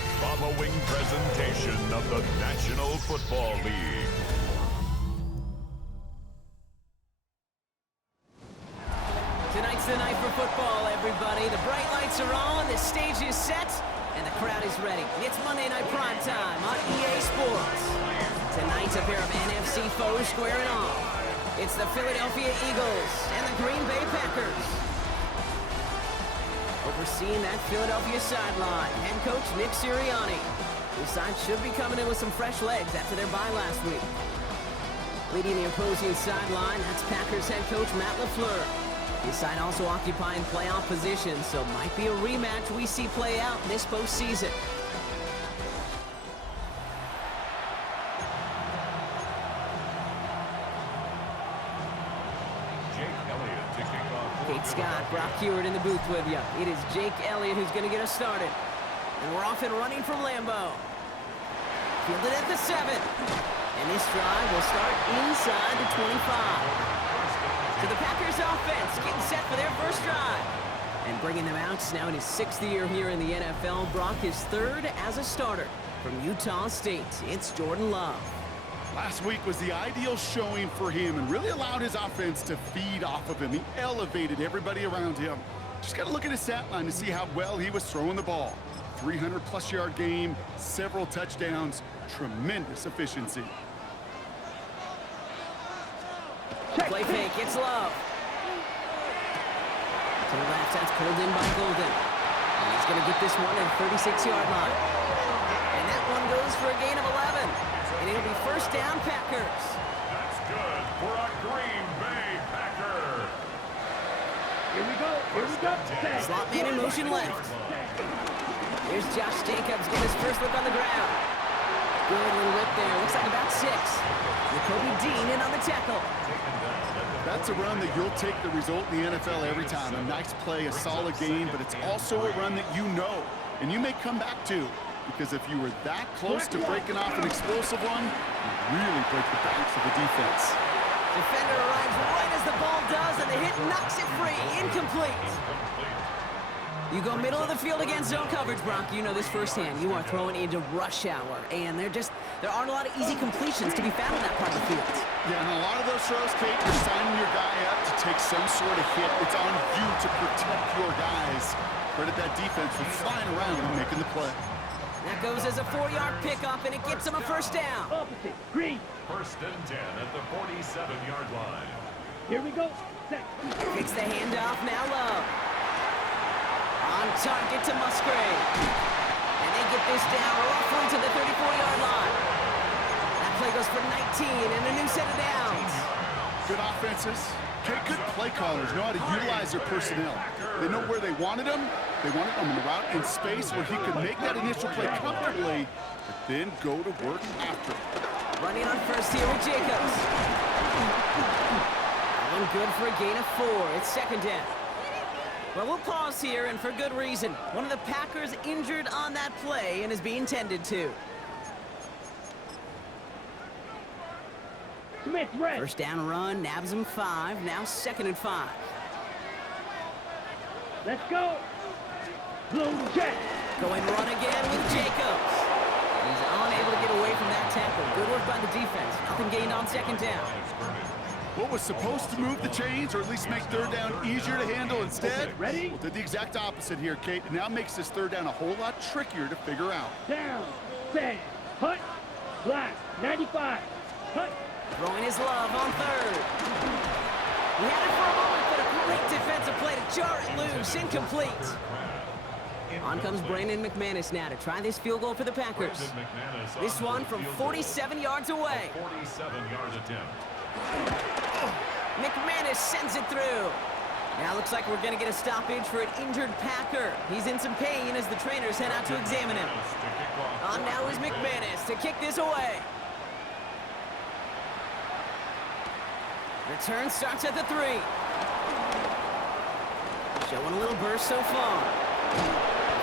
The following presentation of the National Football League. Tonight's the night for football, everybody. The bright lights are on, the stage is set, and the crowd is ready. It's Monday Night Primetime on EA Sports. Tonight's a pair of NFC foes squaring off. It's the Philadelphia Eagles and the Green Bay Packers. Overseeing that Philadelphia sideline, head coach Nick Sirianni. His side should be coming in with some fresh legs after their bye last week. Leading the opposing sideline, that's Packers head coach Matt LaFleur. His side also occupying playoff positions, so might be a rematch we see play out this postseason. Kate Scott, Brock Hewitt in the booth with you. It is Jake Elliott who's going to get us started. And we're off and running from Lambeau. Fielded at the 7. And this drive will start inside the 25. So the Packers offense getting set for their first drive. And bringing them out now in his 6th year here in the NFL. Brock is 3rd as a starter from Utah State. It's Jordan Love. Last week was the ideal showing for him and really allowed his offense to feed off of him. He elevated everybody around him. Just got to look at his stat line to see how well he was throwing the ball. 300-plus yard game, several touchdowns, tremendous efficiency. Play fake, it's Love. To the left, that's pulled in by Golden. And he's going to get this one at the 36-yard line. And that one goes for a gain of 11. And it'll be first down, Packers. That's good for a Green Bay Packer. Here we go. Slot man in motion left. Here's Josh Jacobs getting his first look on the ground. Good little whip there. Looks like about 6. Jacoby Dean in on the tackle. That's a run that you'll take the result in the NFL every time. A nice play, a solid game, but it's also a run that you know and you may come back to. Because if you were that close to breaking off an explosive one, you really break the backs of the defense. Defender arrives right as the ball does, and the hit knocks it free. Incomplete. You go middle of the field against zone coverage, Brock. You know this firsthand. You are throwing into rush hour, and there aren't a lot of easy completions to be found in that part of the field. Yeah, and a lot of those throws, Kate, you're signing your guy up to take some sort of hit. It's on you to protect your guys. Credit that defense for flying around and making the play. That goes as a 4-yard pickup, and it gets him a first down. Opposite. Green. First and 10 at the 47-yard line. Here we go. Set. Kicks the handoff, now Love. On target to Musgrave. And they get this down roughly to the 34-yard line. That play goes for 19 and a new set of downs. Good offenses. Okay, good play callers know how to utilize their personnel. They know where they wanted them. They wanted him in the route in space where he could make that initial play comfortably, but then go to work after it. Running on first here with Jacobs. That one good for a gain of 4. It's second down. Well, we'll pause here, and for good reason. One of the Packers injured on that play and is being tended to. Smith, red. First down run, nabs him 5. Now second and 5. Let's go. Blue jet. Going run again with Jacobs. He's unable to get away from that tackle. Good work by the defense. Nothing gained on second down. What was supposed to move the chains or at least make third down easier to handle instead? Okay, ready? Well, did the exact opposite here, Kate. It now makes this third down a whole lot trickier to figure out. Down. Set. Hut. Black. 95. Hut. Throwing his Love on third. He had it for a moment, but a great defensive play to jar it loose. Incomplete. On comes Brandon McManus now to try this field goal for the Packers. This one from 47 yards away. 47-yard attempt. McManus sends it through. Now looks like we're going to get a stoppage for an injured Packer. He's in some pain as the trainers head out to examine him. On now is McManus to kick this away. Return starts at the 3. Showing a little burst so far.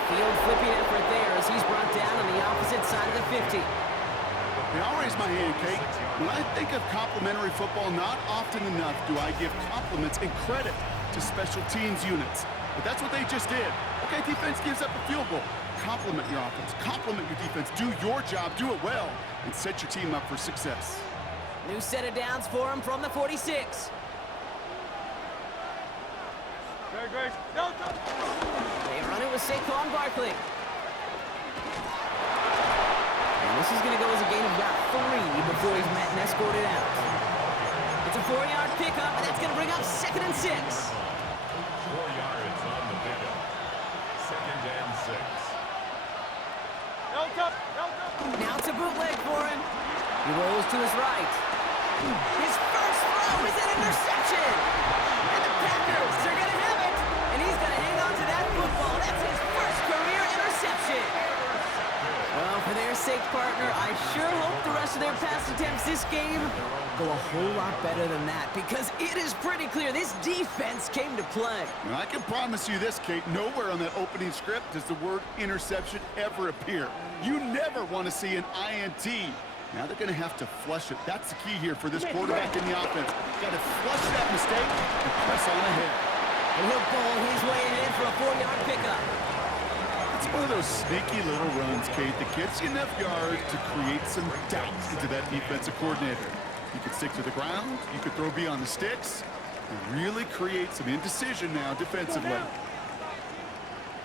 Field flipping effort there as he's brought down on the opposite side of the 50. Hey, I'll raise my hand, Kate. When I think of complimentary football, not often enough do I give compliments and credit to special teams units. But that's what they just did. Okay, defense gives up a field goal. complement your offense, complement your defense, do your job, do it well, and set your team up for success. New set of downs for him from the 46. Great. No, no. They run it with Saquon Barkley. And this is going to go as a gain of about 3 before he's met and escorted out. It's a 4-yard pickup, and that's going to bring up 2nd and 6. 4 yards on the pickup. 2nd and 6. Now it's a bootleg for him. He rolls to his right. His first throw is an interception. And the Packers are going to have it. And he's going to hang on to that football. That's his first career interception. Well, for their sake, partner, I sure hope the rest of their pass attempts this game go a whole lot better than that, because it is pretty clear this defense came to play. And I can promise you this, Kate, nowhere on that opening script does the word interception ever appear. You never want to see an INT. Now they're going to have to flush it. That's the key here for this quarterback in the offense. Got to flush that mistake and press on ahead. And he'll bowl his way ahead for a 4-yard pickup. It's one of those sneaky little runs, Kate, that gets you enough yards to create some doubt into that defensive coordinator. You could stick to the ground, you could throw beyond the sticks, and really create some indecision now defensively.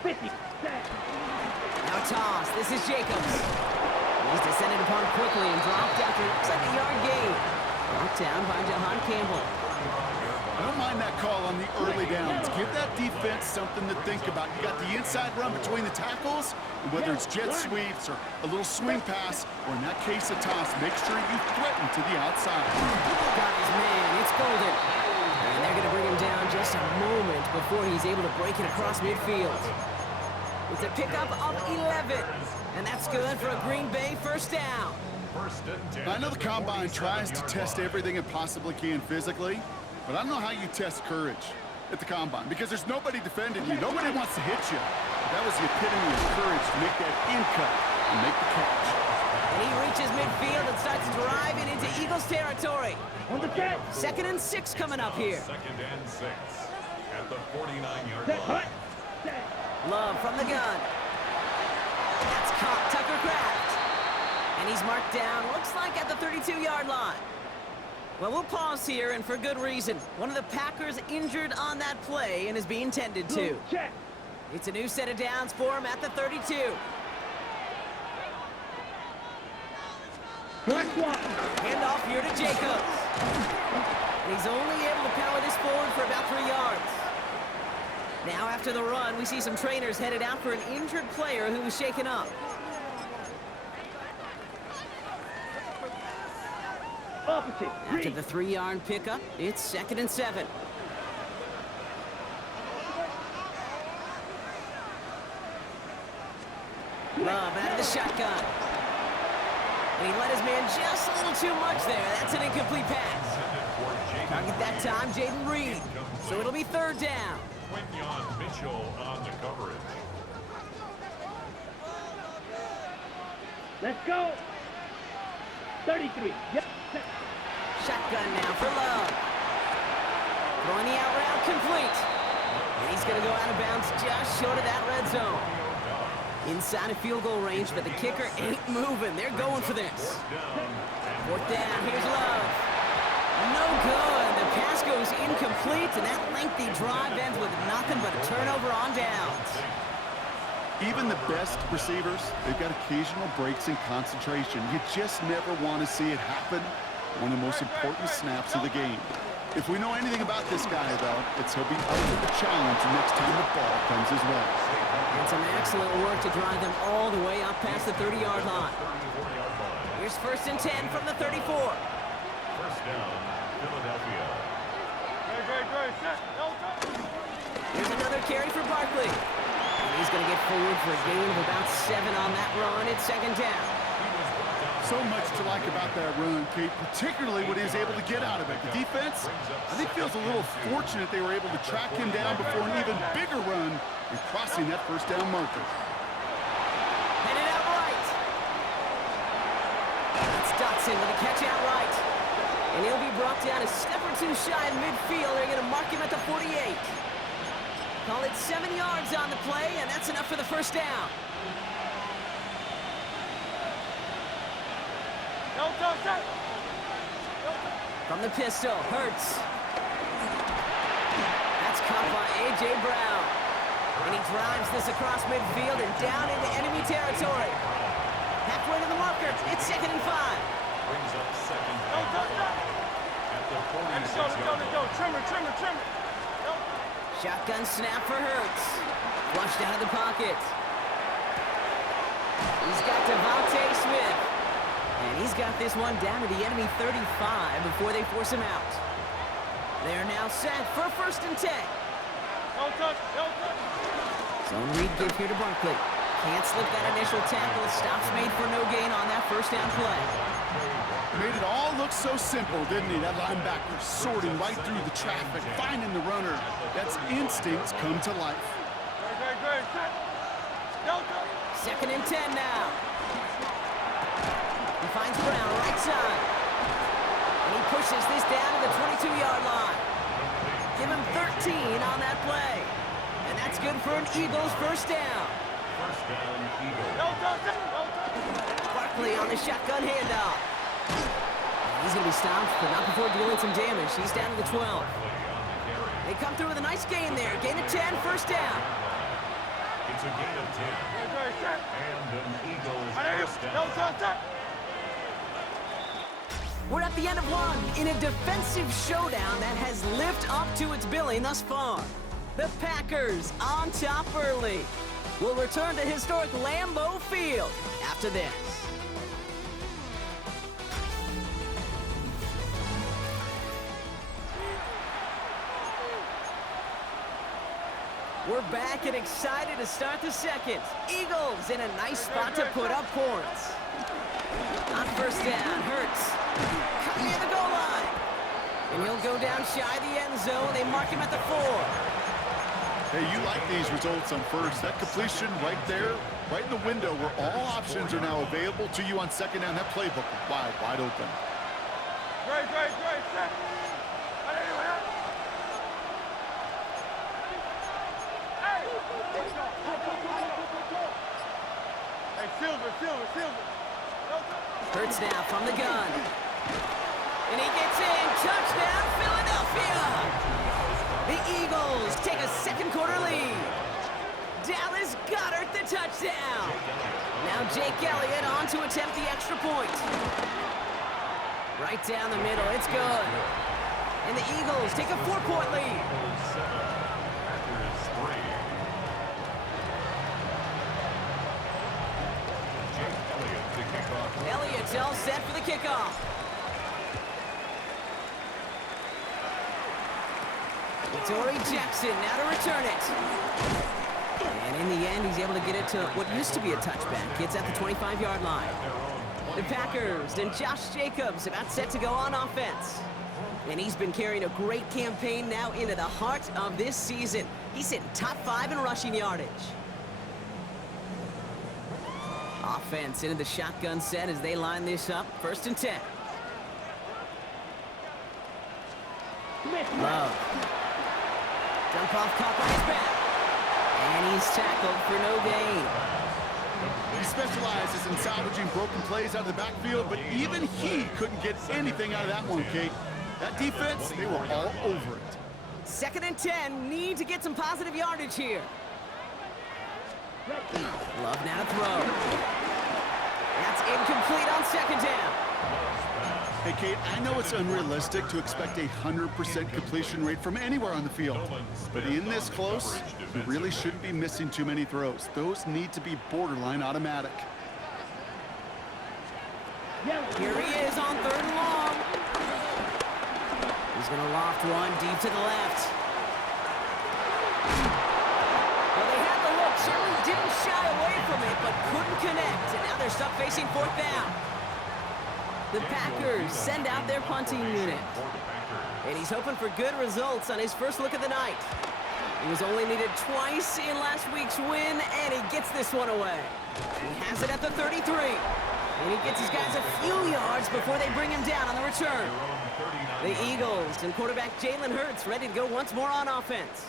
50. Now toss. This is Jacobs. He's descended upon quickly and dropped after looks like a yard gain. Knocked down by Jahan Campbell. I don't mind that call on the early downs. Give that defense something to think about. You got the inside run between the tackles, and whether it's jet sweeps or a little swing pass, or in that case a toss, make sure you threaten to the outside. Got his man. It's Golden. And they're going to bring him down just a moment before he's able to break it across midfield. It's a pickup of 11. And that's good for a Green Bay first down. 1st and 10. I know the Combine tries to test everything it possibly can physically, but I don't know how you test courage at the Combine, because there's nobody defending you. Nobody wants to hit you. That was the epitome of courage to make that in-cut and make the catch. And he reaches midfield and starts driving into Eagles territory. On the set. 2nd and 6 coming up here. 2nd and 6 at the 49-yard Set. line. Hut. Set. Love from the gun. That's caught Tucker Kraft. And he's marked down, looks like at the 32-yard line. Well, we'll pause here, and for good reason. One of the Packers injured on that play and is being tended to. Check. It's a new set of downs for him at the 32. Black one. Handoff here to Jacobs. And he's only able to power this forward for about 3 yards. Now after the run, we see some trainers headed out for an injured player who was shaken up. Opposite. After Green. the 3-yard pickup, it's 2nd and 7. Love out of the shotgun. And he let his man just a little too much there. That's an incomplete pass. Target that time, Jaden Reed. So it'll be 3rd down. Quinyon Mitchell on the coverage. Let's go. 33. Yep. Set. Shotgun now for Love. Throwing the out route complete. And he's going to go out of bounds just short of that red zone. Inside of field goal range, but the kicker ain't moving. They're going for this. 4th down, here's Love. No good. The pass goes incomplete, and that lengthy drive ends with nothing but a turnover on downs. Even the best receivers, they've got occasional breaks in concentration. You just never want to see it happen. One of the most important snaps of the game. If we know anything about this guy, though, it's he'll be up to the challenge next time the ball comes his way. And some excellent work to drive them all the way up past the 30-yard line. Here's 1st and 10 from the 34. 1st down, Philadelphia. Here's another carry for Barkley. And he's going to get forward for a gain of about 7 on that run. It's 2nd down. So much to like about that run, Kate, particularly what he was able to get out of it. The defense, I think, feels a little fortunate they were able to track him down before an even bigger run and crossing that 1st down marker. Headed out right. It's Dotson with a catch out right. And he'll be brought down a step or 2 shy of midfield. They're going to mark him at the 48. Call it 7 yards on the play, and that's enough for the 1st down. From the pistol, Hurts. That's caught by A.J. Brown. And he drives this across midfield and down into enemy territory. Halfway to the marker, it's 2nd and 5. Brings up second down at the 46-yard line. Shotgun snap for Hurts. Flushed out of the pocket. He's got Devontae Smith. And he's got this one down to the enemy 35 before they force him out. They're now set for 1st and 10. Zone read give here to Barkley. Can't slip that initial tackle. Stops made for no gain on that 1st down play. Made it all look so simple, didn't he? That linebacker sorting right through the traffic, finding the runner. That's instincts come to life. 2nd and 10 now. He finds Brown right side. And he pushes this down to the 22-yard line. Give him 13 on that play. And that's good for an Eagles 1st down. First down, Eagles. Barkley on the shotgun handoff. He's going to be stopped, but not before dealing some damage. He's down to the 12. They come through with a nice gain there. Gain of 10, 1st down. It's a gain of 10. And an Eagles 1st down. We're at the end of one in a defensive showdown that has lived up to its billing thus far. The Packers on top early. We'll return to historic Lambeau Field after this. We're back and excited to start the second. Eagles in a nice spot to put up points. On 1st down, Hurts. Cut near the goal line. And he'll go down shy of the end zone. They mark him at the 4. Hey, you like these results on 1st. That completion right there, right in the window where all options are now available to you on 2nd down. That playbook wide open. Hurts now from the gun. And he gets in. Touchdown, Philadelphia! The Eagles take a 2nd quarter lead. Dallas Goedert the touchdown. Now Jake Elliott on to attempt the extra point. Right down the middle, it's good. And the Eagles take a 4-point lead. Elliott's all set for the kickoff. Torrey Jackson now to return it. And in the end, he's able to get it to what used to be a touchback. It's at the 25-yard line. The Packers and Josh Jacobs about set to go on offense. And he's been carrying a great campaign now into the heart of this season. He's hitting top 5 in rushing yardage. Offense into the shotgun set as they line this up. 1st and 10. Love. Dump off caught by his back. And he's tackled for no gain. He specializes in salvaging broken plays out of the backfield, but even he couldn't get anything out of that one, Kate. That defense, they were all over it. 2nd and 10, need to get some positive yardage here. Love now to throw. That's incomplete on 2nd down. Hey, Kate, I know it's unrealistic to expect a 100% completion rate from anywhere on the field. But in this close, you really shouldn't be missing too many throws. Those need to be borderline automatic. Here he is on 3rd and long. He's going to loft one deep to the left. Well, they had the look. Certainly didn't shy away from it, but couldn't connect. And now they're stuck facing 4th down. The Packers send out their punting unit. And he's hoping for good results on his first look of the night. He was only needed twice in last week's win, and he gets this one away. He has it at the 33. And he gets his guys a few yards before they bring him down on the return. The Eagles and quarterback Jalen Hurts ready to go once more on offense.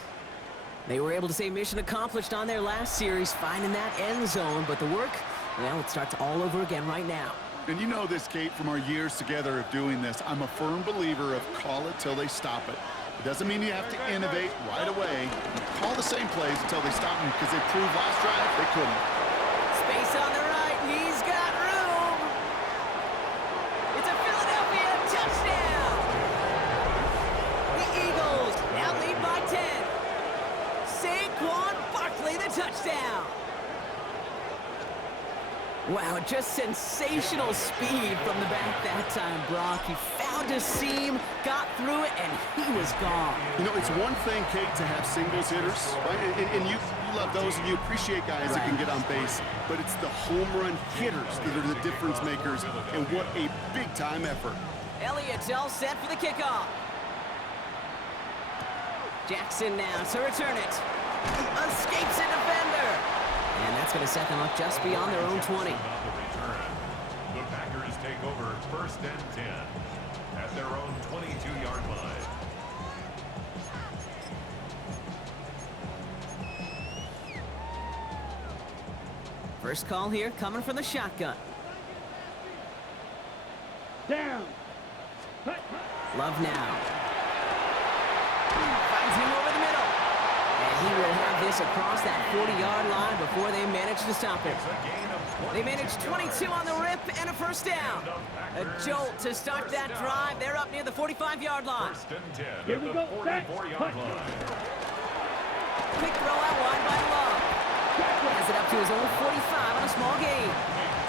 They were able to say mission accomplished on their last series, finding that end zone. But the work, well, it starts all over again right now. And you know this, Kate, from our years together of doing this. I'm a firm believer of call it till they stop it. It doesn't mean you have to innovate right away. Call the same plays until they stop them, because they proved last drive they couldn't. Space on the right. He's got room. It's a Philadelphia touchdown. The Eagles now lead by 10. Saquon Barkley, the touchdown. Wow, just sensational speed from the back that time, Brock. He found a seam, got through it, and he was gone. You know, it's one thing, Kate, to have singles hitters, right? And you love those, and you appreciate guys that can get on base. But it's the home run hitters that are the difference makers, and what a big-time effort. Elliott's all set for the kickoff. Jackson now to return it. Escapes a defender. And that's going to set them up just beyond their own 20. The Packers take over 1st and 10 at their own 22-yard line. First call here coming from the shotgun. Down. Love now. Finds him over the middle. And he will have this across that 40-yard line before they manage to stop it. They managed 22 on the rip and a first down. A jolt to start that drive. They're up near the 45-yard line. 1st and 10 Here at we the go. 44-yard line. Quick throw out wide by Love. Has it up to his own 45 on a small gain.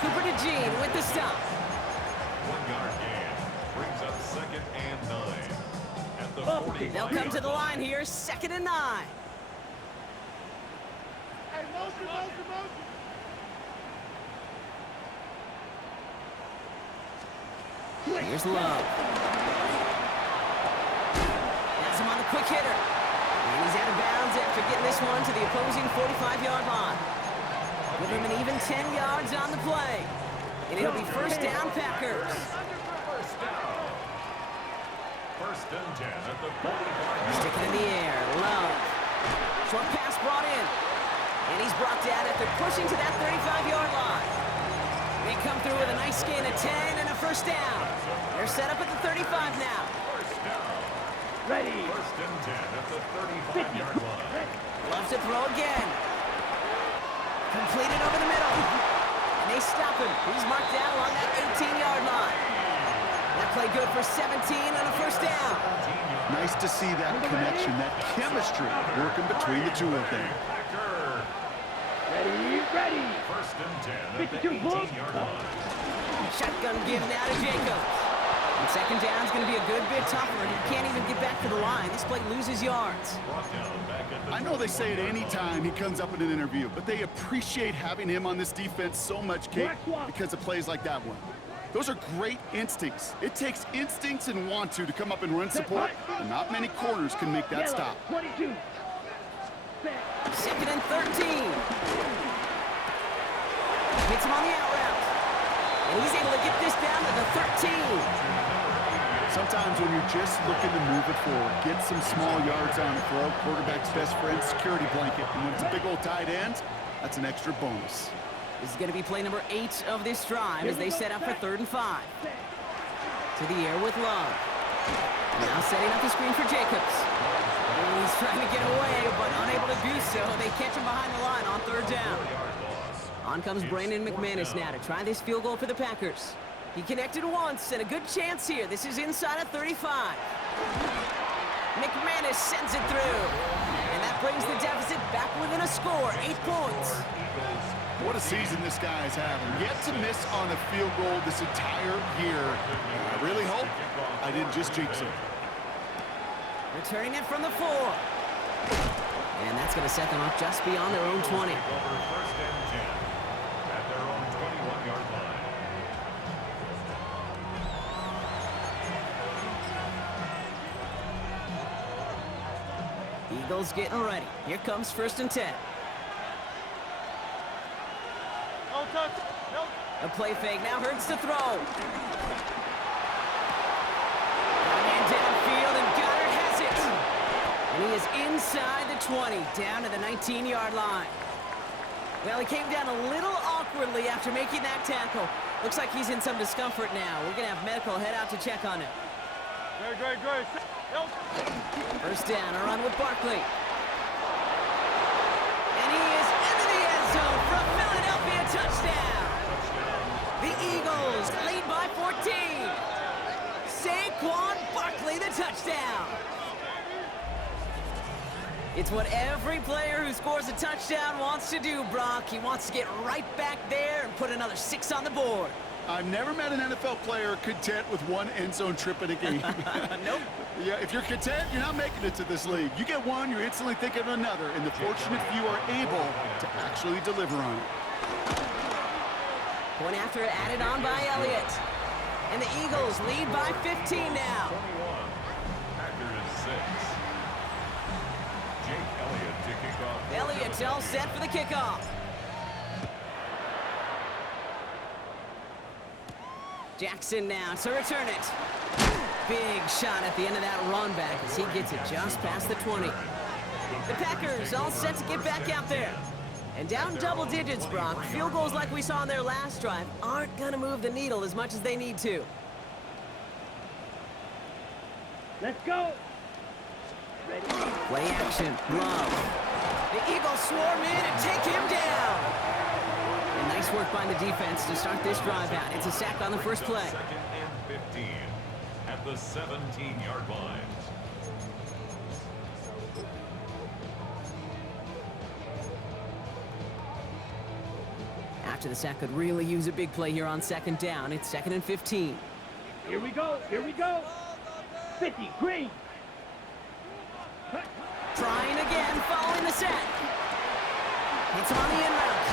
Cooper to Jean with the stop. 1-yard gain brings up 2nd and 9 at the 45. They'll come to the line here, 2nd and 9. Here's Love. Has him on the quick hitter. And he's out of bounds after getting this one to the opposing 45-yard line. Give him an even 10 yards on the play. And it'll be first down, Packers. First down. 1st and 10 at the 45. Stick it in the air. Love. Short pass brought in. And he's brought down after pushing to that 35-yard line. They come through with a nice gain of 10 and a first down. They're set up at the 35 now. First down. Ready. 1st and 10 at the 35-yard line. Loves to throw again. Completed over the middle. And they stop him. He's marked down along that 18-yard line. That play good for 17 and a first down. Nice to see that connection, that chemistry working between the two of them. Packer. Ready. 1st and 10 at the 52 ball. 18-yard line. Shotgun give now to Jacobs. And second down's going to be a good bit tougher. He can't even get back to the line. This play loses yards. Brought down back at the I know they say it any time he comes up in an interview, but they appreciate having him on this defense so much, Kate, because of plays like that one. Those are great instincts. It takes instincts and want to come up and run support, and not many corners can make that stop. 22. 2nd and 13. Hits him on the out route. And he's able to get this down to the 13. Sometimes when you're just looking to move it forward, get some small yards on the throw, quarterback's best friend, security blanket. And when it's a big old tight end, that's an extra bonus. This is going to be play number 8 of this drive as they set up for 3rd and 5. To the air with Love. Now setting up the screen for Jacobs. And he's trying to get away, but unable to do so. They catch him behind the line on 3rd down. On comes Brandon McManus now to try this field goal for the Packers. He connected once, and a good chance here. This is inside of 35. McManus sends it through. And that brings the deficit back within a score, 8 points. What a season this guy's having. Yet to miss on a field goal this entire year. I really hope I didn't just jinx him. Returning it from the 4. And that's going to set them up just beyond their own 20. Over 1st and 10 at their own 21-yard line. Eagles getting ready. Here comes 1st and 10. A play fake. Now Hurts to throw. Got a man downfield, and Goddard has it. And he is inside the 20, down to the 19-yard line. Well, he came down a little awkward awkwardly after making that tackle. Looks like he's in some discomfort now. We're going to have medical head out to check on him. Great. First down, a run with Barkley. And he is into the end zone for a Philadelphia touchdown. The Eagles lead by 14. Saquon Barkley, the touchdown. It's what every player who scores a touchdown wants to do, Brock. He wants to get right back there and put another 6 on the board. I've never met an NFL player content with one end zone trip in a game. Nope. Yeah, if you're content, you're not making it to this league. You get one, you're instantly thinking of another, and the fortunate few are able to actually deliver on it. Point after added on by Elliott. And the Eagles lead by 15 now. 21. Packers 6. Jake Elliott to kick off. Elliott's all set for the kickoff. Jackson now to return it. Big shot at the end of that run back as he gets it just past the 20. The Packers all set to get back out there. And down double digits, Brock. Field goals like we saw on their last drive aren't going to move the needle as much as they need to. Let's go. Ready. Play action. Love. The Eagles swarm in and take him down. And nice work by the defense to start this drive out. It's a sack on the first play. 2nd and 15 at the 17-yard line. After the sack could really use a big play here on 2nd down. It's 2nd and 15. Here we go. 50, green. Trying again, following the sack. It's on the in route.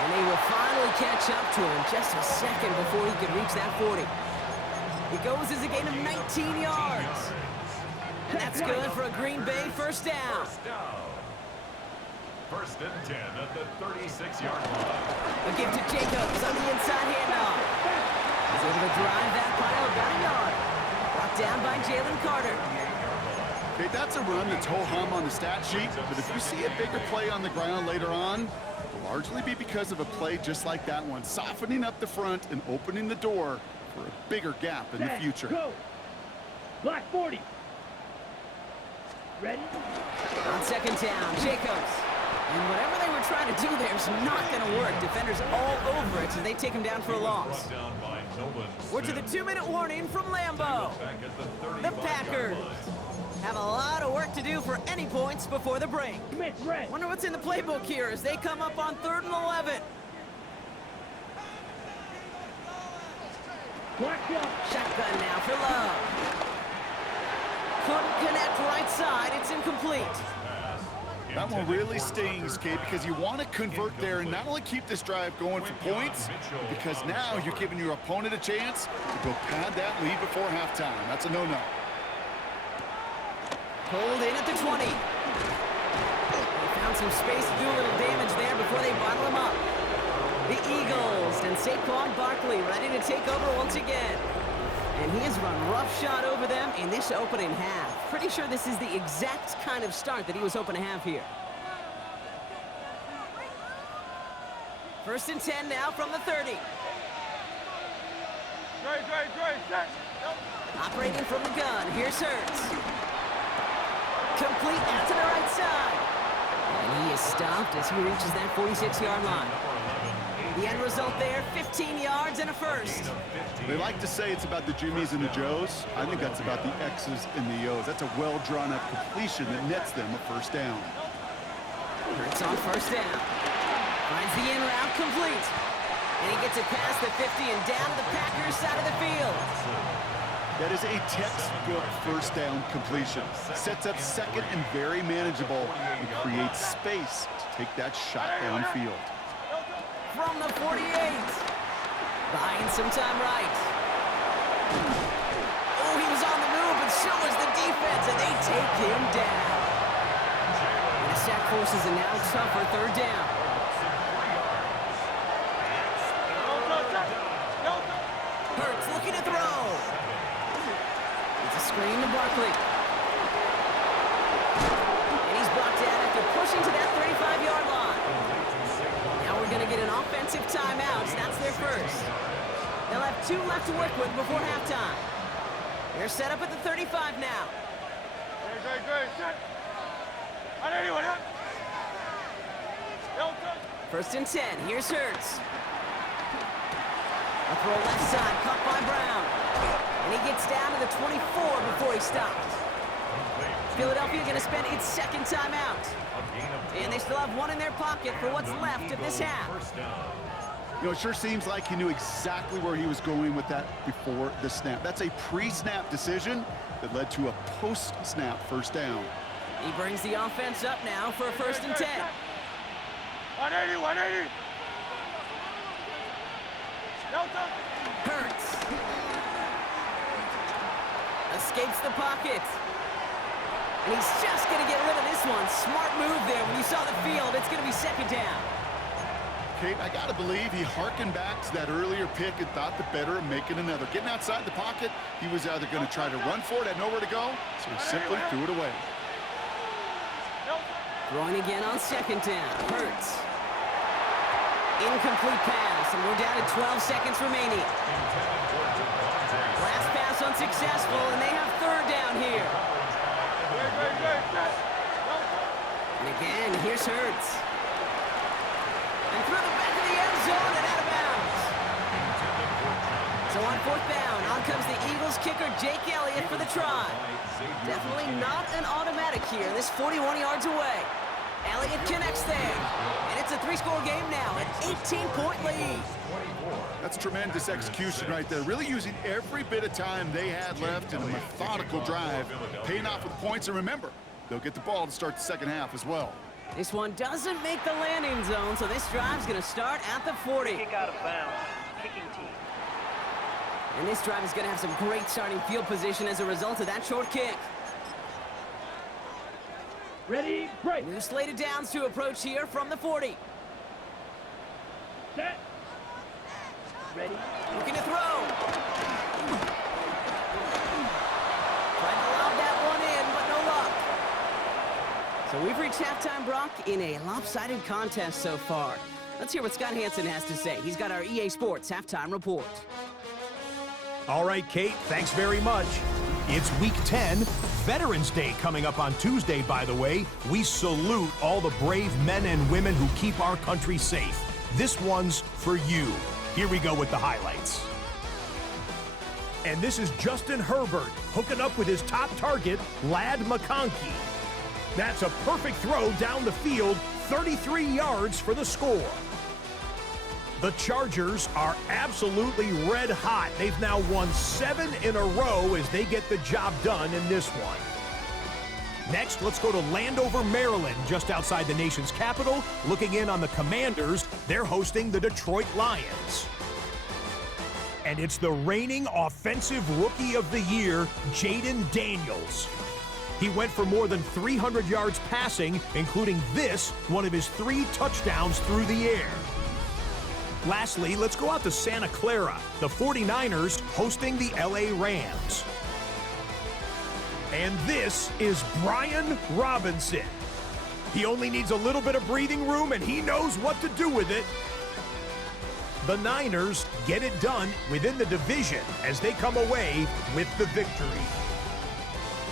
And they will finally catch up to him just a second before he could reach that 40. It goes as a gain of 19 yards. And that's good for a Green Bay first down. First and 10 at the 36-yard line. A give to Jacobs on the inside handoff. He's able to drive that pile about a yard. Brought down by Jalen Carter. Okay, that's a run that's ho-hum on the stat sheet, but if you see a bigger play on the ground later on, it'll largely be because of a play just like that one, softening up the front and opening the door for a bigger gap in the future. Go. Black 40. Ready? On 2nd down, Jacobs. And whatever they were trying to do there is not going to work. Defenders all over it, so they take him down for a loss. We're to the 2-minute warning from Lambeau. The Packers have a lot of work to do for any points before the break. Wonder what's in the playbook here as they come up on 3rd and 11. Shotgun now for Love. Couldn't connect right side. It's incomplete. That one really stings, Kate, because you want to convert there and not only keep this drive going for points, because now you're giving your opponent a chance to go pad that lead before halftime. That's a no-no. Pulled in at the 20. They found some space to do a little damage there before they bottle him up. The Eagles and Saquon Barkley ready to take over once again. And he has run roughshod over them in this opening half. Pretty sure this is the exact kind of start that he was hoping to have here. 1st and 10 now from the 30. Operating from the gun. Here's Hurts. Complete out to the right side. And he is stopped as he reaches that 46-yard line. The end result there, 15 yards and a first. They like to say it's about the Jimmies and the Joes. I think that's about the X's and the O's. That's a well-drawn-up completion that nets them a first down. Hurts on 1st down. Finds the in route complete. And he gets it past the 50 and down to the Packers side of the field. That is a textbook first down completion. Sets up 2nd and very manageable and creates space to take that shot downfield. From the 48. Buying some time right. Oh, he was on the move, but so was the defense, and they take him down. And the sack forces a now tougher 3rd down. Hurts looking to throw. It's a screen to Barkley. And he's brought down after pushing to that 35-yard line. Now we're going to get an offensive timeout. That's their first. They'll have 2 left to work with before halftime. They're set up at the 35 now. First and 10. Here's Hurts. A throw left side, caught by Brown. And he gets down to the 24 before he stops. Philadelphia going to spend its second timeout. And they still have 1 in their pocket for what's left of this half. You know, it sure seems like he knew exactly where he was going with that before the snap. That's a pre-snap decision that led to a post-snap first down. He brings the offense up now for a first and 10. 180. Hurts. Escapes the pocket. And he's just going to get rid of this one. Smart move there. When you saw the field, it's going to be second down. Kate, I got to believe he harkened back to that earlier pick and thought the better of making another. Getting outside the pocket, he was either going to try to run for it, had nowhere to go, so he simply threw it away. Throwing again on second down. Hurts. Incomplete pass, and we're down to 12 seconds remaining. Last pass unsuccessful, and they have third down here. And again, here's Hurts. And through the back of the end zone and out of bounds. So on fourth down, on comes the Eagles kicker, Jake Elliott, for the try. Definitely not an automatic here. This 41 yards away. Elliott connects there. And it's a 3-score game now, an 18-point lead. That's tremendous execution right there. Really using every bit of time they had left in a methodical drive, paying off with points. And remember, they'll get the ball to start the second half as well. This one doesn't make the landing zone, so this drive's going to start at the 40. Kick out of bounds. Kicking team. And this drive is going to have some great starting field position as a result of that short kick. Ready, break. New slated downs to approach here from the 40. Set. Ready. Looking to throw. Trying to lob that one in, but no luck. So we've reached halftime, Brock, in a lopsided contest so far. Let's hear what Scott Hansen has to say. He's got our EA Sports halftime report. All right, Kate, thanks very much. It's Week 10, Veterans Day coming up on Tuesday, by the way. We salute all the brave men and women who keep our country safe. This one's for you. Here we go with the highlights. And this is Justin Herbert hooking up with his top target, Ladd McConkey. That's a perfect throw down the field, 33 yards for the score. The Chargers are absolutely red hot. They've now won 7 in a row as they get the job done in this one. Next, let's go to Landover, Maryland, just outside the nation's capital. Looking in on the Commanders, they're hosting the Detroit Lions. And it's the reigning Offensive Rookie of the Year, Jaden Daniels. He went for more than 300 yards passing, including this, one of his 3 touchdowns through the air. Lastly, let's go out to Santa Clara, the 49ers hosting the LA Rams. And this is Brian Robinson. He only needs a little bit of breathing room, and he knows what to do with it. The Niners get it done within the division as they come away with the victory.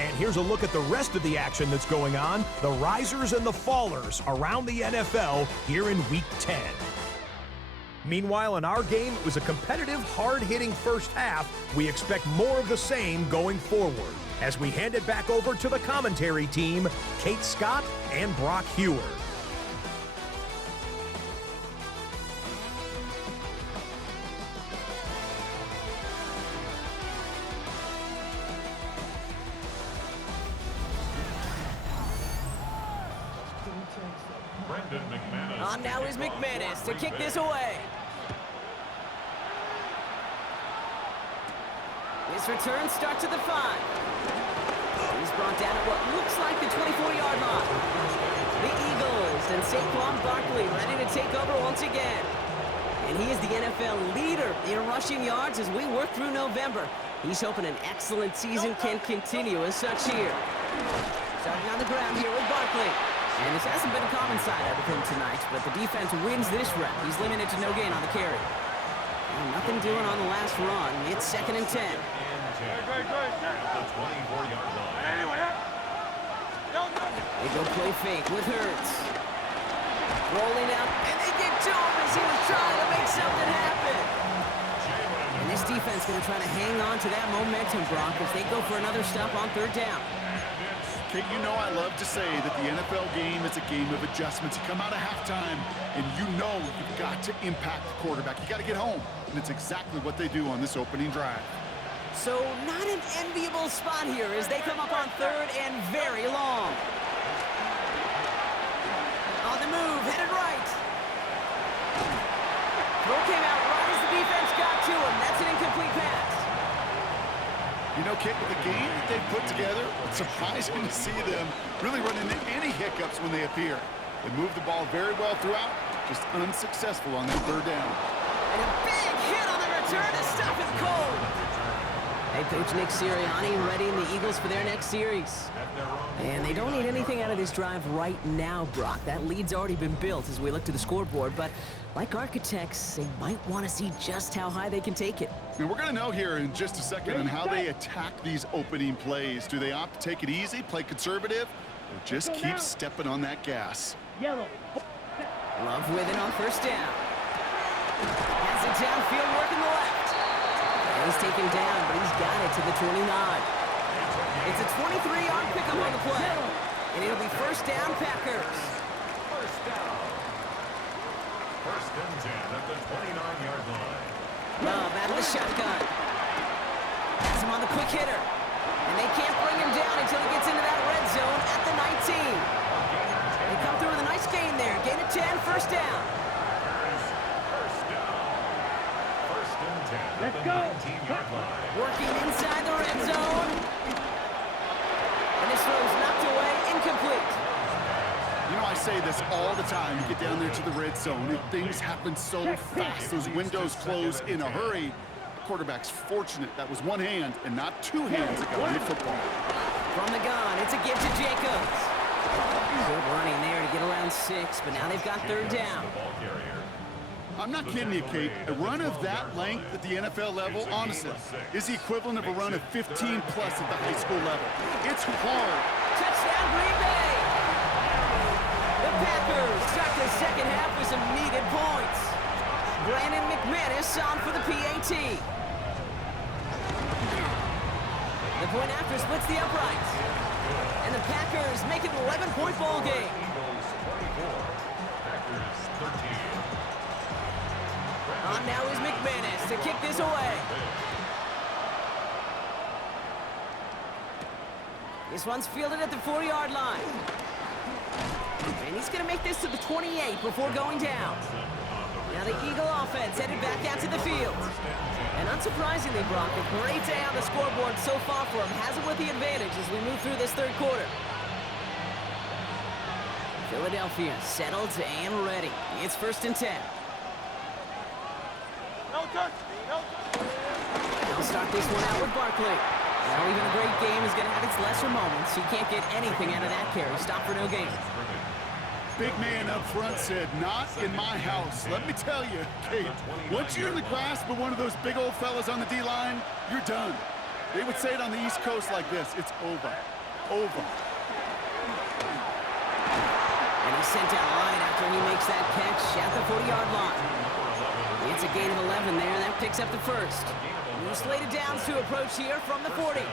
And here's a look at the rest of the action that's going on, the risers and the fallers around the NFL here in Week 10. Meanwhile, in our game, it was a competitive, hard-hitting first half. We expect more of the same going forward as we hand it back over to the commentary team, Kate Scott and Brock Heward. On now is McManus to kick this away. His return starts at the 5. He's brought down at what looks like the 24-yard line. The Eagles and Saquon Barkley ready to take over once again. And he is the NFL leader in rushing yards as we work through November. He's hoping an excellent season can continue as such here. Starting on the ground here with Barkley. And this hasn't been a common side out of him tonight, but the defense wins this rep. He's limited to no gain on the carry. And nothing doing on the last run. It's 2nd and 10. At the 24-yard line. They go play fake with Hurts. Rolling out, and they get to him as he was trying to make something happen. And this defense going to try to hang on to that momentum, Brock, as they go for another stop on 3rd down. Kate, you know I love to say that the NFL game is a game of adjustments. You come out of halftime, and you know you've got to impact the quarterback. You got to get home, and it's exactly what they do on this opening drive. So not an enviable spot here as they come up on 3rd and very long. On the move, headed right. Throw came out right as the defense got to him. That's an incomplete pass. You know, Kate, with the game that they've put together, it's surprising to see them really run into any hiccups when they appear. They move the ball very well throughout, just unsuccessful on that 3rd down. And a big hit on the return to stop him cold. Hey, Coach Nick Sirianni readying the Eagles for their next series. And they don't need anything out of this drive right now, Brock. That lead's already been built as we look to the scoreboard, but like architects, they might want to see just how high they can take it. And we're going to know here in just a second on how they attack these opening plays. Do they opt to take it easy, play conservative, or just keep stepping on that gas? Yellow. Love with it on 1st down. Has it downfield, working the left. He's taken down, but he's got it to the 29. It's a 23-yard pickup on the play. And it'll be 1st down, Packers. 1st down. 1st and 10 at the 29-yard line. Love out of the shotgun. Has him on the quick hitter. And they can't bring him down until he gets into that red zone at the 19. They come through with a nice gain there. Gain of 10, 1st down. Let's go. Working inside the red zone. And this throw's knocked away, incomplete. You know, I say this all the time. You get down there to the red zone, and things happen so fast. Those windows close in a hurry. The quarterback's fortunate that was one hand and not 2 hands that got him the football. From the gun, it's a give to Jacobs. Good running there to get around 6, but now they've got 3rd down. I'm not kidding you, Kate. A run of that length at the NFL level, honestly, is the equivalent of a run of 15-plus at the high school level. It's hard. Touchdown, Green Bay! The Packers start the 2nd half with some needed points. Brandon McManus on for the PAT. The point after splits the uprights. And the Packers make it an 11-point ball game. Eagles 24, Packers 13. On now is McManus to kick this away. This one's fielded at the 4-yard line. And he's going to make this to the 28 before going down. Now the Eagle offense headed back out to the field. And unsurprisingly, Brock, a great day on the scoreboard so far for him. Has it with the advantage as we move through this 3rd quarter. Philadelphia settled and ready. It's 1st and 10. They'll start this one out with Barkley. Now even a great game is going to have its lesser moments. He can't get anything out of that carry. Stop for no gain. Big man up front said, not in my house. Let me tell you, Kate, once you're in the grasp of one of those big old fellas on the D-line, you're done. They would say it on the East Coast like this, it's over. Over. And he's sent out right after he makes that catch at the 40-yard line. It's a gain of 11 there. That picks up the 1st. New slated downs to approach here from the 40.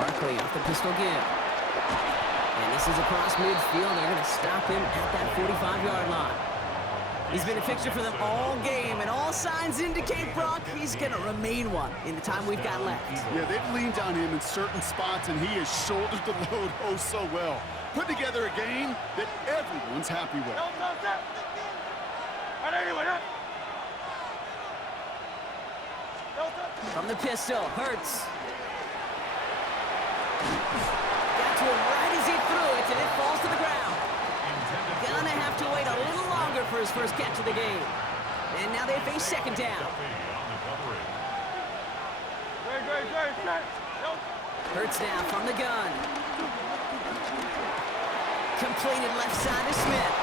Barkley off the pistol give. And this is across midfield. They're going to stop him at that 45-yard line. He's been a fixture for them all game, and all signs indicate, Brock, he's going to remain one in the time we've got left. Yeah, they've leaned on him in certain spots, and he has shouldered the load oh so well. Put together a game that everyone's happy with. From the pistol, Hurts. Got to him right as he threw it, and it falls to the ground. Gonna have to wait a little longer for his first catch of the game. And now they face 2nd down. Hurts now from the gun. Completed left side to Smith.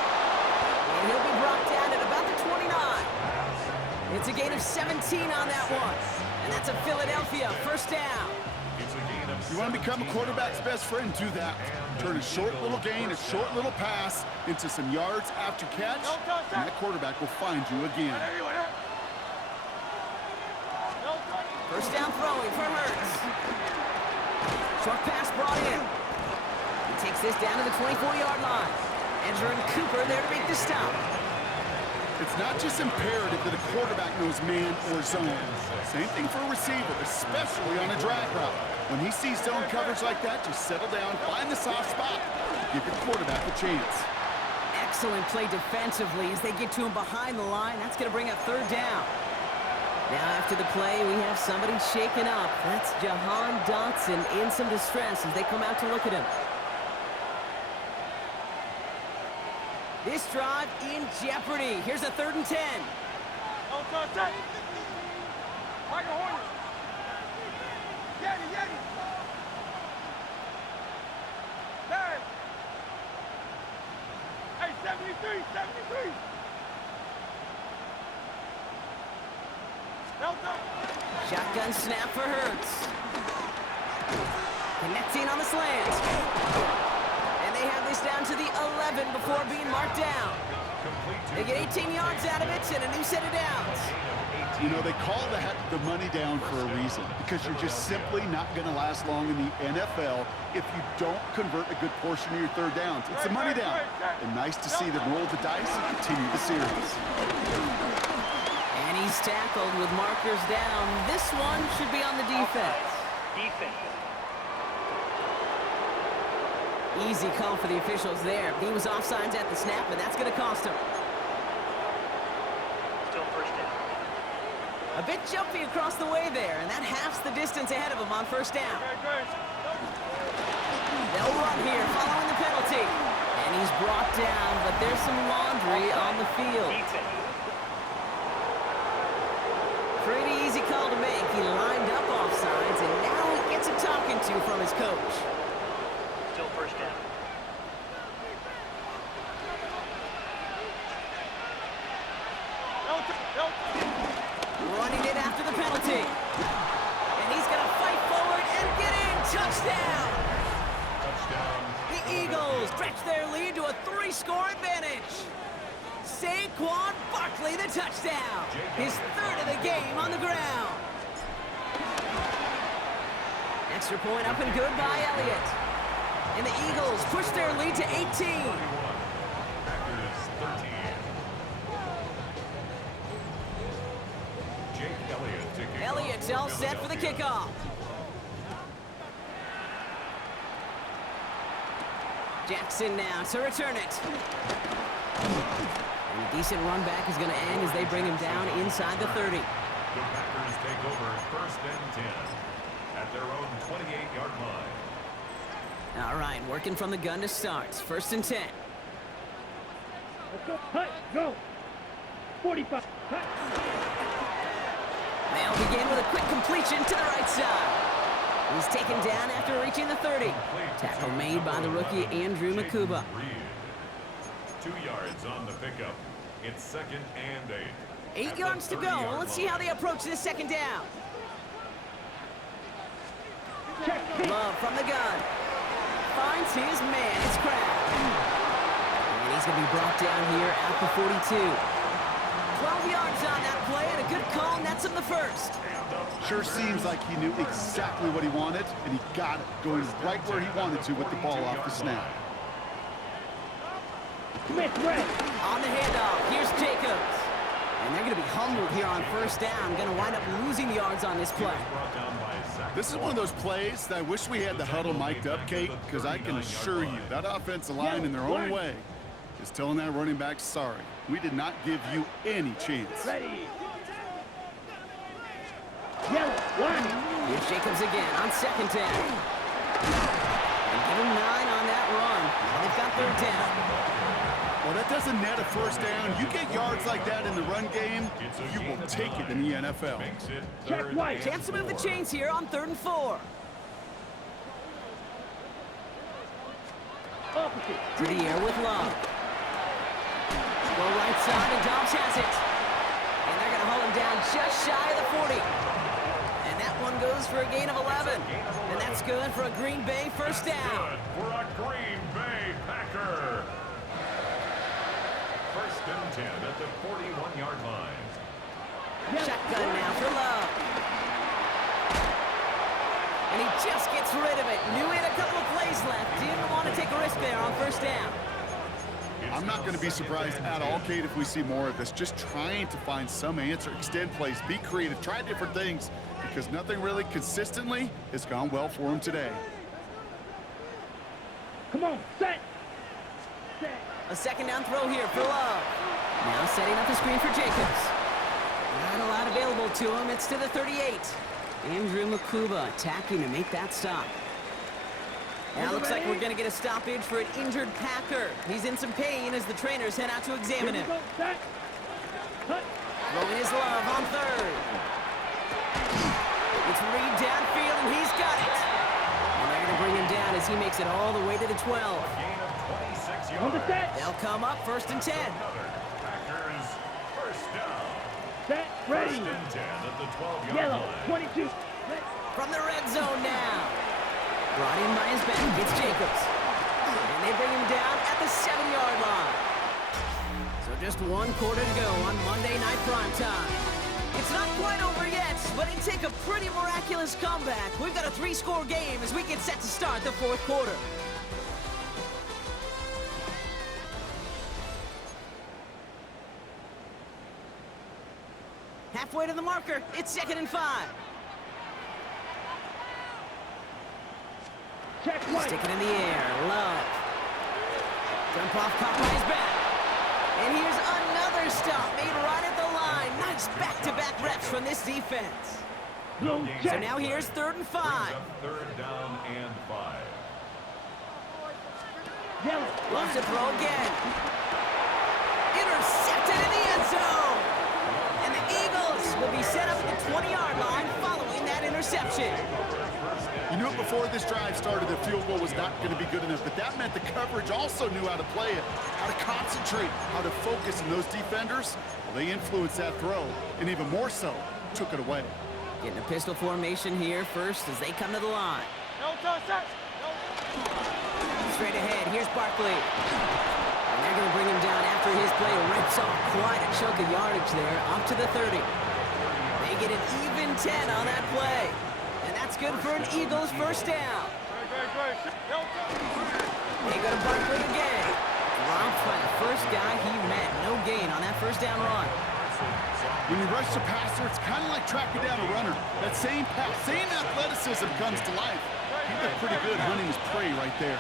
And he'll be brought down at about the 29. It's a gain of 17 on that one. And that's a Philadelphia first down. It's a gain of You want to become a 17 quarterback's best friend, do that. Turn a short little gain, a short little pass into some yards after catch, and that quarterback will find you again. First down throwing for Hurts. Short pass brought in. He takes this down to the 24-yard line. Andrew and Cooper there to make the stop. It's not just imperative that a quarterback knows man or zone. Same thing for a receiver, especially on a drag route. When he sees zone coverage like that, just settle down, find the soft spot, give your quarterback a chance. Excellent play defensively as they get to him behind the line. That's going to bring up third down. Now after the play, we have somebody shaken up. That's Jahan Dotson in some distress as they come out to look at him. This drive in jeopardy. Here's a 3rd and 10. Hey, 73. Shotgun snap for Hurts. Connecting on the slant. And they have this down to the 11 before being marked down. They get 18 yards out of it and a new set of downs. You know, they call that the money down for a reason, because you're just simply not going to last long in the NFL if you don't convert a good portion of your third downs. It's a money down. And nice to see them roll the dice and continue the series. And he's tackled with markers down. This one should be on the defense. Easy call for the officials there. He was offsides at the snap, and that's going to cost him. Still first down. A bit jumpy across the way there, and that halves the distance ahead of him on first down. They'll run here following the penalty. And he's brought down, but there's some laundry on the field. Pretty easy call to make. He lined up offsides, and now he gets a talking to from his coach. Still first down. Running it after the penalty. And he's going to fight forward and get in. Touchdown! The Eagles stretch their lead to a 3-score advantage. Saquon Barkley the touchdown. His 3rd of the game on the ground. Extra point up and good by Elliott. And the Eagles push their lead to 18. Packers 13. Elliott's all set for the kickoff. Jackson now to return it. And a decent run back is going to end as they bring him down inside the 30. The Packers take over 1st and 10 at their own 28-yard line. All right, working from the gun to start. 1st and 10. Let's go. Hut, go. 45. Hut. They'll begin with a quick completion to the right side. He's taken down after reaching the 30. Tackle made by the rookie Andrew Makuba. 2 yards on the pickup. It's 2nd and 8. 8 yards to go. Well, let's see how they approach this 2nd down. Love from the gun. Finds his man. It's Kraft. And he's going to be brought down here at the 42. 12 yards on that play, and a good call nets him the 1st. Sure seems like he knew exactly what he wanted, and he got it, going right where he wanted to with the ball off the snap. Smith, red. On the handoff, here's Jacobs. And they're going to be humbled here on 1st down. Going to wind up losing yards on this play. This is one of those plays that I wish we had the huddle mic'd up, Kate, because I can assure you that offensive line in their own way is telling that running back, sorry, we did not give you any chance. Ready. Yellow, 1. Here's Jacobs again on 2nd down. And give him 9 on that run. And they've got 3rd down. Well, that doesn't net a 1st down. You get yards like that in the run game, you will take it in the NFL. Check white. Chance to move the chains here on 3rd and 4. Opposite. To the air with Love. Go right side, and Dobbs has it. And they're going to haul him down just shy of the 40. And that one goes for a gain of 11. And that's good for a Green Bay first down. Good for a Green Bay Packer. First and 10 at the 41-yard line. Shotgun now for Love. And he just gets rid of it. Knew he had a couple of plays left. Didn't want to take a risk there on first down. I'm not going to be surprised at all, Kate, if we see more of this. Just trying to find some answer, extend plays, be creative, try different things, because nothing really consistently has gone well for him today. Come on, set. Set. A second down throw here for Love. Now setting up the screen for Jacobs. Not a lot available to him. It's to the 38. Andrew Makuba attacking to make that stop. Now looks like we're going to get a stoppage for an injured Packer. He's in some pain as the trainers head out to examine him. Set. Cut. Throwing his Love on third. It's Reed downfield, and he's got it. And they're going to bring him down as he makes it all the way to the 12. Gain of 26 On the yards. set. They'll come up first and 10. Packers first down. Set. Ready. First and 10 at the 12-yard Yellow. line. 22. From the red zone now. Brought in by his back, it's Jacobs. And they bring him down at the 7-yard line. So just one quarter to go on Monday Night Primetime. It's not quite over yet, but it'd take a pretty miraculous comeback. We've got a 3-score game as we get set to start the fourth quarter. Halfway to the marker, it's 2nd and 5. Check right. Stick it in the air. Love. Jump off, caught by his back. And here's another stop made right at the line. Nice back-to-back reps from this defense. Blue So check. now here's 3rd and 5. Brings up third down and 5. Yellow. Loves to throw again. Intercepted in the end zone. And the Eagles will be set up at the 20-yard line following that interception. You knew before this drive started the field goal was not going to be good enough, but that meant the coverage also knew how to play it, how to concentrate, how to focus, and those defenders, well, they influenced that throw, and even more so, took it away. Getting a pistol formation here first as they come to the line. Straight ahead, here's Barkley. And they're going to bring him down after his play rips off quite a chunk of yardage there, up to the 30. They get an even 10 on that play. And that's good for an Eagles first down. They go to Barkley again. Dropped by the first guy he met. No gain on that first down run. When you rush the passer, it's kind of like tracking down a runner. That same pass, same athleticism comes to life. He looked pretty good hunting his prey right there.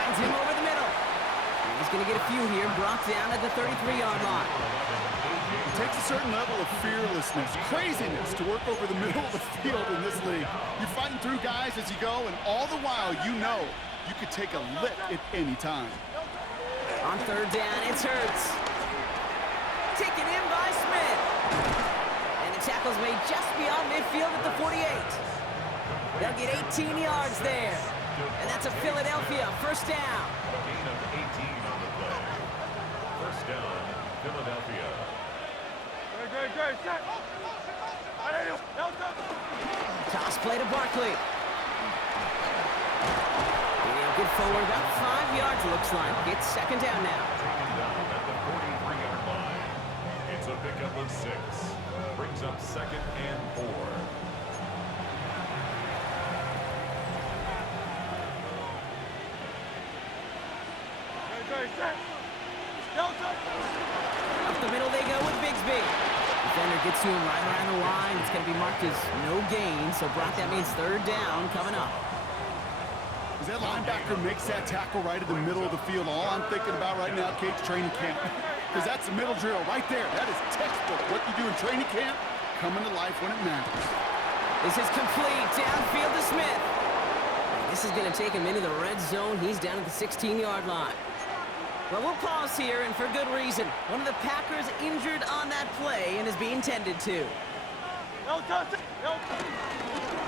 Finds him over the middle. And he's going to get a few here, brought down at the 33-yard line. It takes a certain level of fearlessness, craziness to work over the middle of the field in this league. You're fighting through guys as you go, and all the while you know you could take a lick at any time. On 3rd down, it's Hurts. Taken in by Smith. And the tackle's made just beyond midfield at the 48. They'll get 18 yards there. And that's a Philadelphia first down. Gain of 18 on the play. First down, Philadelphia. Toss play to Barkley. Yeah, good forward, about 5 yards looks like. It's 2nd down now. Taken down at the 43-yard line. It's a pickup of 6. Brings up 2nd and 4. Up the middle they go with Bigsby. Defender gets to him right around the line. It's going to be marked as no gain. So, Brock, that means 3rd down coming up. As that linebacker makes that tackle right in the middle of the field, all I'm thinking about right now, Kate's training camp. Because that's the middle drill right there. That is textbook. What you do in training camp, coming to life when it matters. This is complete. Downfield to Smith. This is going to take him into the red zone. He's down at the 16-yard line. Well, we'll pause here, and for good reason. One of the Packers injured on that play and is being tended to.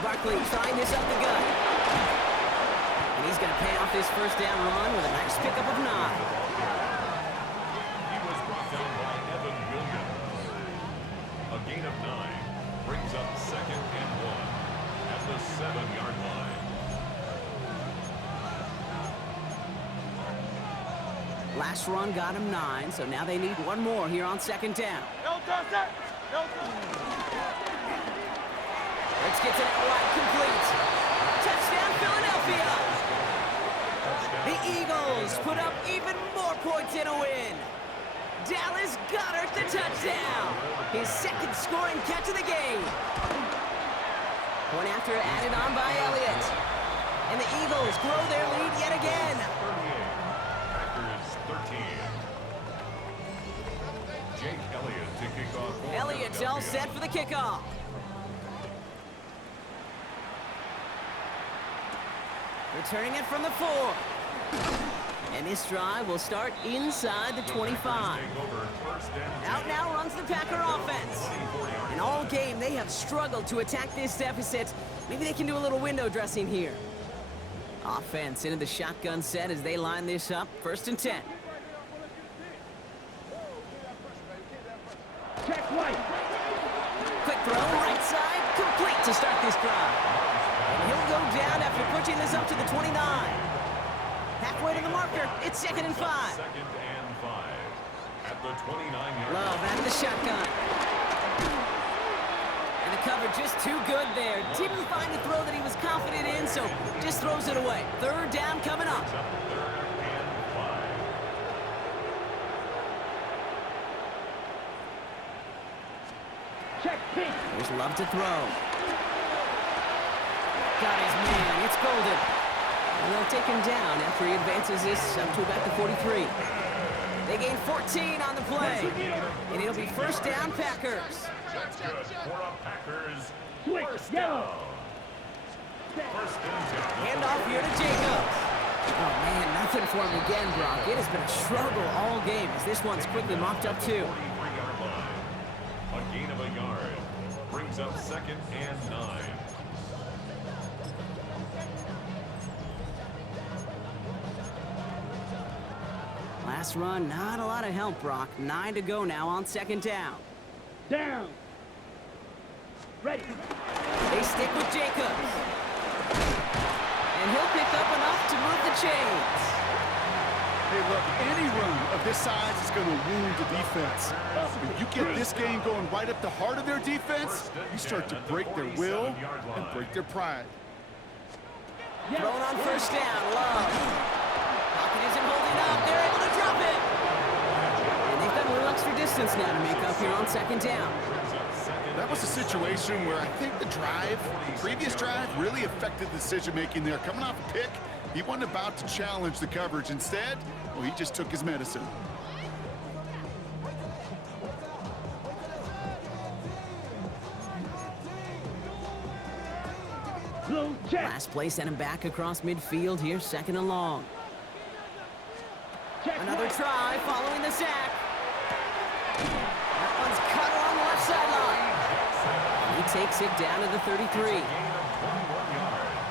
Barkley trying this up the gut. And he's going to pay off his first down run with a nice pickup of 9. He was brought down by Evan Williams. A gain of 9 brings up 2nd and 1 at the 7-yard line. Last run got him 9, so now they need one more here on 2nd down. Let's get to that wide complete. Touchdown, Philadelphia! The Eagles put up even more points in a win. Dallas Goedert the touchdown. His 2nd scoring catch of the game. Point after added on by Elliott. And the Eagles grow their lead yet again. 38. Packers 13. Jake Elliott to kick off. Elliott's all set for the kickoff. Returning it from the 4. And this drive will start inside the 25. Out now runs the Packer offense. And all game, they have struggled to attack this deficit. Maybe they can do a little window dressing here. Offense into the shotgun set as they line this up. 1st and 10. Check right. Quick throw, right side, complete to start this drive. And he'll go down after pushing this up to the 29. Halfway to the marker, it's 2nd and 5. 2nd and 5 at the 29-yard line. Love out of the shotgun. And the cover just too good there. Didn't find the throw that he was confident in, so just throws it away. 3rd down coming up. 3rd and 5. Check pink. There's Love to throw. Got his man. It's golden. And they'll take him down after he advances this up to about the 43. They gain 14 on the play. And it'll be 1st down, Packers. That's good for a Packers. Switch, 1st yellow. down. 1st and 10. Hand off here to Jacobs. Oh, man, nothing for him again, Brock. It has been a struggle all game as this one's quickly mopped up, too. 43-yard line. A gain of a yard brings up 2nd and 9. Last run, not a lot of help, Brock. 9 to go now on 2nd down. Down. Ready. They stick with Jacobs. And he'll pick up enough to move the chains. Hey, look, any run of this size is going to wound the defense. If you get this game going right up the heart of their defense, you start to break their will and break their pride. Thrown on 1st down, Love. Pocket isn't holding up. They're able to drop it. And they've got a little extra distance now to make up here on 2nd down. That was a situation where I think the previous drive, really affected the decision-making there. Coming off a pick, he wasn't about to challenge the coverage. Instead, well, he just took his medicine. Blue check. Last play sent him back across midfield here, 2nd and long. Check Another right. try following the sack. That one's cut along the left sideline. He takes it down to the 33.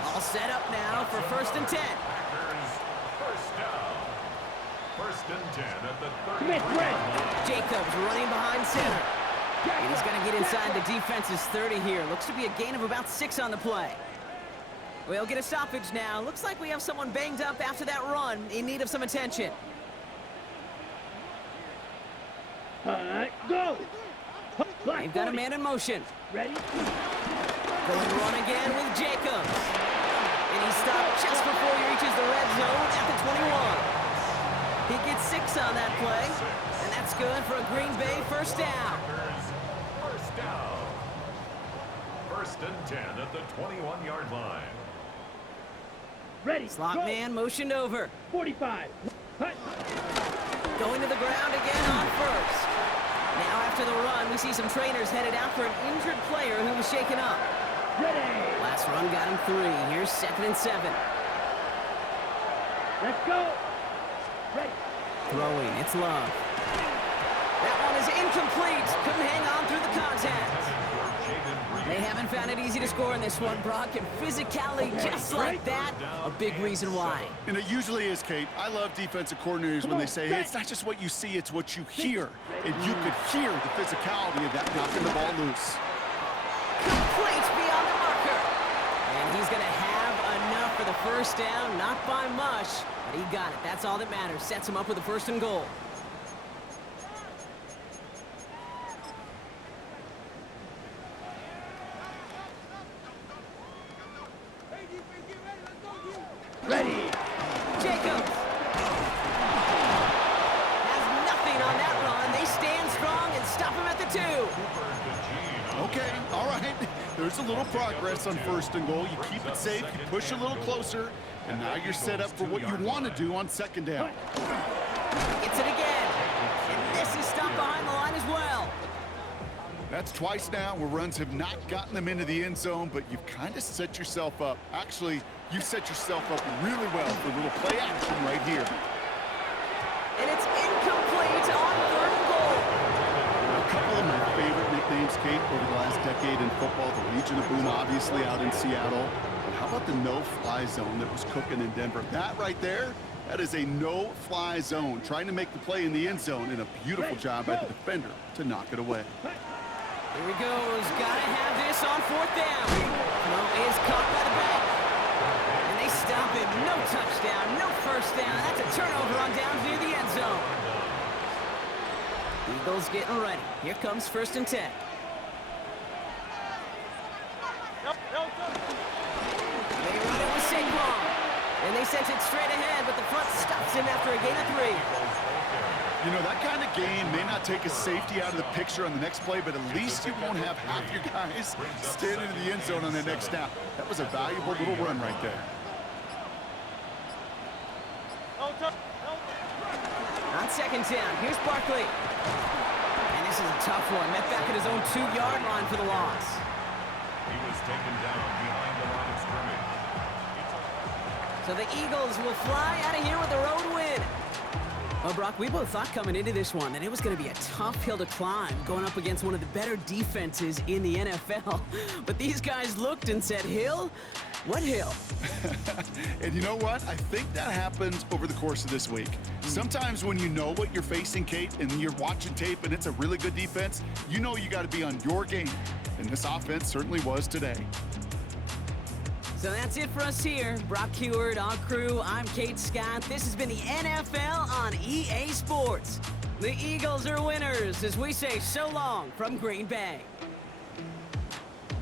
All set up now for 1st and 10. Packers 1st down. 1st and 10 at the 30. Smith red. Jacobs running behind center. And he's going to get inside the defense's 30 here. Looks to be a gain of about 6 on the play. We'll get a stoppage now. Looks like we have someone banged up after that run in need of some attention. All right, go. They've got a man in motion. Ready? Going to run again with Jacobs. And he stopped just before he reaches the red zone at the 21. He gets 6 on that play. And that's good for a Green Bay 1st down. Packers 1st down. 1st and 10 at the 21-yard line. Ready. Slot go. man motioned over. 45. Hut. Going to the ground again on 1st. Now after the run, we see some trainers headed out for an injured player who was shaken up. Ready. Last run got him 3. Here's 2nd and 7. Let's go. Ready. Throwing, it's Love. That one is incomplete. Couldn't hang on through the contact. For Jalen Hurts. They haven't found it easy to score in this one, Brock, and physicality just like that, a big reason why. And it usually is, Kate. I love defensive coordinators when they say, hey, it's not just what you see, it's what you hear. And you could hear the physicality of that knocking the ball loose. Complete beyond the marker. And he's going to have enough for the first down, not by much, but he got it. That's all that matters. Sets him up with a 1st and goal. Ready. Jacobs has nothing on that run. They stand strong and stop him at the 2. Okay, all right. There's a little progress on 1st and goal. You keep it safe, you push a little closer, and now you're set up for what you want to do on 2nd down. Gets it again. And this is stopped behind the line as well. That's twice now where runs have not gotten them into the end zone, but you've kind of set yourself up. Actually, you set yourself up really well for a little play action right here. And it's incomplete on 3rd and goal. A couple of my favorite nicknames, Kate, over the last decade in football. The Legion of Boom, obviously, out in Seattle. But how about the no-fly zone that was cooking in Denver? That right there, that is a no-fly zone. Trying to make the play in the end zone, and a beautiful job by the defender to knock it away. Here he goes. Gotta have this on 4th down. Throw is caught by the back. And they stop him. No touchdown, no 1st down. That's a turnover on downs near the end zone. Eagles getting ready. Here comes 1st and 10. They run it with Saquon. And they sent it straight ahead, but the front stops him after a gain of 3. You know, that kind of game may not take a safety out of the picture on the next play, but at least you won't have half your guys standing in the end zone on the next snap. That was a valuable little run right there. On 2nd down, here's Barkley. And this is a tough one. Met back at his own 2-yard line for the loss. He was taken down behind the line of scrimmage. So the Eagles will fly out of here with a road win. Well, Brock, we both thought coming into this one that it was going to be a tough hill to climb going up against one of the better defenses in the NFL. But these guys looked and said, Hill? What hill? And you know what? I think that happens over the course of this week. Sometimes when you know what you're facing, Kate, and you're watching tape and it's a really good defense, you know you got to be on your game. And this offense certainly was today. So that's it for us here. Brock Heward, our crew, I'm Kate Scott. This has been the NFL on EA Sports. The Eagles are winners as we say so long from Green Bay.